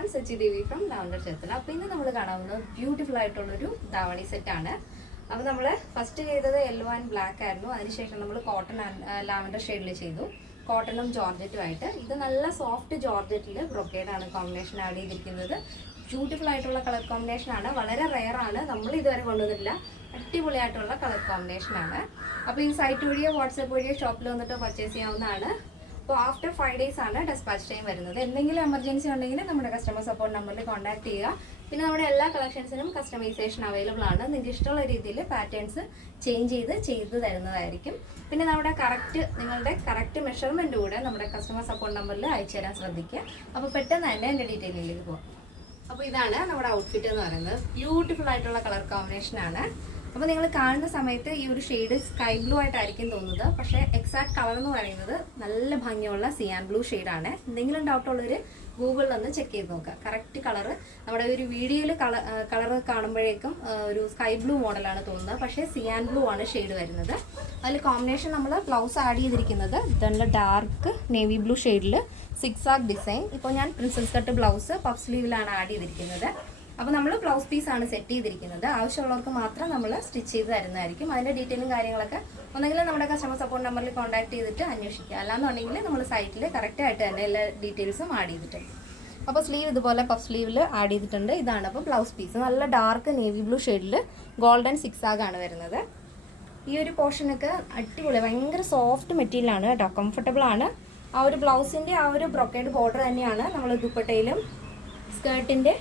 everyone, Sachi Devi from Lavender Chethala. അപ്പോൾ ഇന്ന് നമ്മൾ കാണാവുന്നത് ബ്യൂട്ടിഫുൾ ആയിട്ടുള്ള ഒരു ധാവണി സെറ്റ് ആണ്. അപ്പോൾ നമ്മൾ ഫസ്റ്റ് ചെയ്തത് യെല്ലോ ആൻഡ് ബ്ലാക്ക് ആയിരുന്നു. അതിനുശേഷം നമ്മൾ കോട്ടൺ ലാവൻഡർ ഷെയ്ഡിൽ ചെയ്തു. കോട്ടണും ജോർജറ്റും ആയിട്ട്. ഇത് നല്ല സോഫ്റ്റ് ജോർജറ്റിൽ ബ്രൊക്കേഡ് ആണ് കോമ്പിനേഷൻ ആഡ് ചെയ്തിരിക്കുന്നത്. ബ്യൂട്ടിഫുൾ ആയിട്ടുള്ള കളർ കോമ്പിനേഷൻ ആണ്. വളരെ റെയർ ആണ്. നമ്മൾ ഇതുവരെ കൊണ്ടുവന്നിട്ടില്ല. അടിപൊളിയായിട്ടുള്ള കളർ കോമ്പിനേഷൻ ആണ്. അപ്പോൾ ഈ സൈറ്റ് വഴിയോ വാട്സാപ്പ് വഴിയോ ഷോപ്പിൽ വന്നിട്ട് പർച്ചേസ് ചെയ്യാവുന്നതാണ്. അപ്പോൾ ആഫ്റ്റർ 5 days ആണ് ഡെസ്പാച്ച് ടൈം വരുന്നത്. എന്തെങ്കിലും എമർജൻസി ഉണ്ടെങ്കിൽ നമ്മുടെ കസ്റ്റമർ സപ്പോർട്ട് നമ്പറിൽ കോൺടാക്ട് ചെയ്യുക. പിന്നെ നമ്മുടെ എല്ലാ കളക്ഷൻസിനും കസ്റ്റമൈസേഷൻ അവൈലബിൾ ആണ്. നിങ്ങൾക്ക് ഇഷ്ടമുള്ള രീതിയിൽ പാറ്റേൺസ് ചേഞ്ച് ചെയ്ത് തരുന്നതായിരിക്കും. പിന്നെ നിങ്ങളുടെ കറക്റ്റ് മെഷർമെൻറ്റ് കൂടെ നമ്മുടെ കസ്റ്റമർ സപ്പോർട്ട് നമ്പറിൽ അയച്ചു തരാൻ ശ്രദ്ധിക്കുക. അപ്പോൾ പെട്ടെന്ന് തന്നെ എൻ്റെ ഡീറ്റെയിലിലേക്ക് പോകാം. അപ്പോൾ ഇതാണ് നമ്മുടെ ഔട്ട്ഫിറ്റ് എന്ന് പറയുന്നത്. ബ്യൂട്ടിഫുൾ ആയിട്ടുള്ള കളർ കോമ്പിനേഷൻ ആണ്. അപ്പോൾ നിങ്ങൾ കാണുന്ന സമയത്ത് ഈ ഒരു ഷെയ്ഡ് സ്കൈ ബ്ലൂ ആയിട്ടായിരിക്കും തോന്നുന്നത്. പക്ഷേ എക്സാക്ട് കളർ എന്ന് പറയുന്നത് നല്ല ഭംഗിയുള്ള സിയാൻ ബ്ലൂ ഷെയ്ഡാണ്. എന്തെങ്കിലും ഡൗട്ടുള്ളവർ ഗൂഗിളിൽ ഒന്ന് ചെക്ക് ചെയ്ത് നോക്കുക. കറക്റ്റ് കളർ നമ്മുടെ ഒരു വീഡിയോയിൽ കളർ കാണുമ്പോഴേക്കും ഒരു സ്കൈ ബ്ലൂ മോഡലാണ് തോന്നുന്നത്. പക്ഷേ സിയാൻ ബ്ലൂ ആണ് ഷെയ്ഡ് വരുന്നത്. അതിൽ കോമ്പിനേഷൻ നമ്മൾ ബ്ലൗസ് ആഡ് ചെയ്തിരിക്കുന്നത് നല്ല ഡാർക്ക് നേവി ബ്ലൂ ഷെയ്ഡിൽ സിക്സാക് ഡിസൈൻ. ഇപ്പോൾ ഞാൻ പ്രിൻസസ് കട്ട് ബ്ലൗസ് പഫ് സ്ലീവിലാണ് ആഡ് ചെയ്തിരിക്കുന്നത്. അപ്പോൾ നമ്മൾ ബ്ലൗസ് പീസാണ് സെറ്റ് ചെയ്തിരിക്കുന്നത്. ആവശ്യമുള്ളവർക്ക് മാത്രം നമ്മൾ സ്റ്റിച്ച് ചെയ്ത് തരുന്നതായിരിക്കും. അതിൻ്റെ ഡീറ്റെയിലും കാര്യങ്ങളൊക്കെ ഒന്നെങ്കിൽ നമ്മുടെ കസ്റ്റമർ സപ്പോർട്ട് നമ്പറിൽ കോൺടാക്ട് ചെയ്തിട്ട് അന്വേഷിക്കുക. അല്ലാന്നുണ്ടെങ്കിൽ നമ്മൾ സൈറ്റിൽ കറക്റ്റായിട്ട് തന്നെ എല്ലാ ഡീറ്റെയിൽസും ആഡ് ചെയ്തിട്ടുണ്ട്. അപ്പോൾ സ്ലീവ് ഇതുപോലെ പഫ് സ്ലീവിൽ ആഡ് ചെയ്തിട്ടുണ്ട്. ഇതാണ് അപ്പോൾ ബ്ലൗസ് പീസ്. നല്ല ഡാർക്ക് നേവി ബ്ലൂ ഷെയ്ഡിൽ ഗോൾഡൻ സിക്സാഗാണ് വരുന്നത്. ഈ ഒരു പോർഷനൊക്കെ അടിപൊളി, ഭയങ്കര സോഫ്റ്റ് മെറ്റീരിയലാണ് കേട്ടോ, കംഫർട്ടബിൾ ആണ്. ആ ഒരു ബ്ലൗസിൻ്റെ ആ ഒരു ബ്രൊക്കേഡ് ബോർഡർ തന്നെയാണ് നമ്മൾ ദുപ്പട്ടയിലും സ്കേർട്ടിൻ്റെ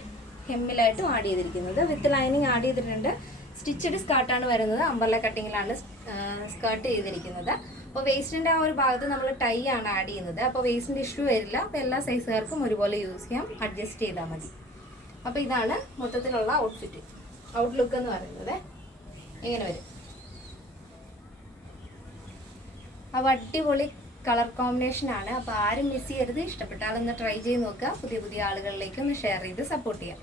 ഹെമ്മിലായിട്ടും ആഡ് ചെയ്തിരിക്കുന്നത്. വിത്ത് ലൈനിങ് ആഡ് ചെയ്തിട്ടുണ്ട്. സ്റ്റിച്ചഡ് സ്കേർട്ടാണ് വരുന്നത്. അംബർല കട്ടിങ്ങിലാണ് സ്കേർട്ട് ചെയ്തിരിക്കുന്നത്. അപ്പോൾ വേസ്റ്റിൻ്റെ ആ ഒരു ഭാഗത്ത് നമ്മൾ ടൈ ആണ് ആഡ് ചെയ്യുന്നത്. അപ്പോൾ വേസ്റ്റിൻ്റെ ഇഷ്യൂ വരില്ല. അപ്പോൾ എല്ലാ സൈസുകാർക്കും ഒരുപോലെ യൂസ് ചെയ്യാം. അഡ്ജസ്റ്റ് ചെയ്താൽ മതി. അപ്പോൾ ഇതാണ് മൊത്തത്തിലുള്ള ഔട്ട്ഫിറ്റ്. ഔട്ട്ലുക്ക് എന്ന് പറയുന്നത് ഇങ്ങനെ വരും. അപ്പോൾ അടിപൊളി കളർ കോമ്പിനേഷൻ ആണ്. അപ്പോൾ ആരും മിസ് ചെയ്യരുത്. ഇഷ്ടപ്പെട്ടാലൊന്ന് ട്രൈ ചെയ്ത് നോക്കുക. പുതിയ ആളുകളിലേക്ക് ഒന്ന് ഷെയർ ചെയ്ത് സപ്പോർട്ട് ചെയ്യാം.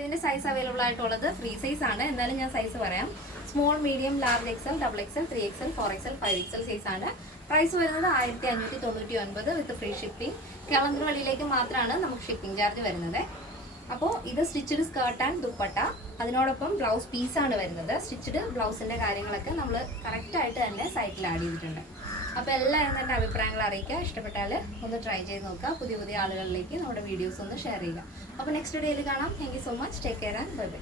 ഇതിൻ്റെ സൈസ് അവൈലബിൾ ആയിട്ടുള്ളത് ഫ്രീ സൈസ് ആണ്. എന്നാലും ഞാൻ സൈസ് പറയാം. Small, medium, large XL, XXL, 3XL, 4XL, 5XL size ആണ്. പ്രൈസ് വരുന്നത് 1599 വിത്ത് ഫ്രീ ഷിപ്പിംഗ്. കേരളത്തിന് വെളിയിലേക്ക് മാത്രമാണ് നമുക്ക് ഷിപ്പിംഗ് ചാർജ് വരുന്നത്. അപ്പോൾ ഇത് സ്റ്റിച്ചഡ് സ്കേർട്ട് ആൻഡ് ദുപ്പട്ട, അതിനോടൊപ്പം ബ്ലൗസ് പീസാണ് വരുന്നത്. സ്റ്റിച്ചഡ് ബ്ലൗസിൻ്റെ കാര്യങ്ങളൊക്കെ നമ്മൾ കറക്റ്റായിട്ട് തന്നെ സൈറ്റിൽ ആഡ് ചെയ്തിട്ടുണ്ട്. അപ്പോൾ എല്ലാവരും തന്നെ അഭിപ്രായങ്ങൾ അറിയിക്കുക. ഇഷ്ടപ്പെട്ടാൽ ഒന്ന് ട്രൈ ചെയ്ത് നോക്കുക. പുതിയ ആളുകളിലേക്ക് നമ്മുടെ വീഡിയോസ് ഒന്ന് ഷെയർ ചെയ്യുക. അപ്പോൾ നെക്സ്റ്റ് ഡേയിൽ കാണാം. Thank you so much. Take care and bye bye.